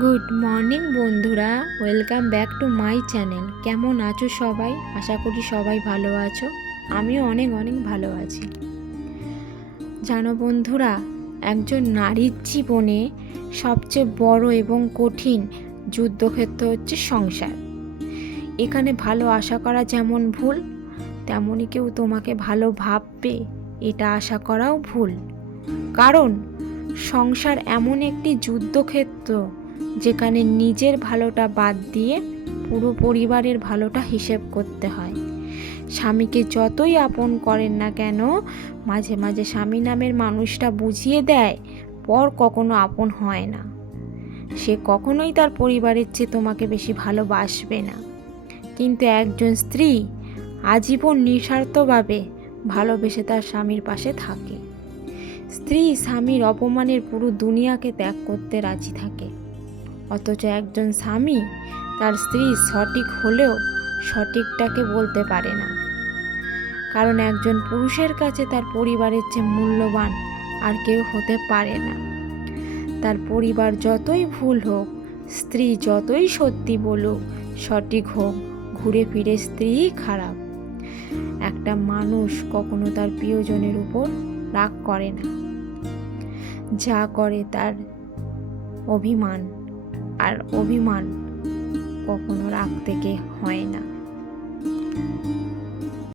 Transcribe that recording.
Good morning বন্ধুরা। Welcome back to my channel কেমন আছো সবাই? আশা করি সবাই ভালো আছো। আমিও অনেক অনেক ভালো আছি। জানো বন্ধুরা, একজন নারীর জীবনে সবচেয়ে বড় এবং কঠিন যুদ্ধক্ষেত্র হচ্ছে সংসার। এখানে ভালো আশা করা যেমন ভুল তেমনই কেউ তোমাকে ভালো ভাববে, এটা আশা করাও ভুল। কারণ সংসার এমন একটি যুদ্ধক্ষেত্র যেখানে নিজের ভালোটা বাদ দিয়ে পুরো পরিবারের ভালোটা হিসেব করতে হয়। স্বামীকে যতই আপন করেন না কেন, মাঝে মাঝে স্বামী নামের মানুষটা বুঝিয়ে দেয়, পর কখনো আপন হয় না। সে কখনোই তার পরিবারের চেয়ে তোমাকে বেশি ভালোবাসবে না। কিন্তু একজন স্ত্রী আজীবন নিঃস্বার্থভাবে ভালোবেসে তার স্বামীর পাশে থাকে। স্ত্রী স্বামীর অপমানের পুরো দুনিয়াকে ত্যাগ করতে রাজি থাকে। অথচ একজন স্বামী তার স্ত্রী সঠিক হলেও সঠিকটাকে বলতে পারে না। কারণ একজন পুরুষের কাছে তার পরিবারের চেয়ে মূল্যবান আর কেউ হতে পারে না। তার পরিবার যতই ভুল হোক, স্ত্রী যতই সত্যি বলুক, সঠিক হোক, ঘুরে ফিরে স্ত্রী খারাপ। একটা মানুষ কখনো তার প্রিয়জনের উপর রাগ করে না। যা করে তার অভিমান আর অভিমান কখনো রাগ থেকে হয় না।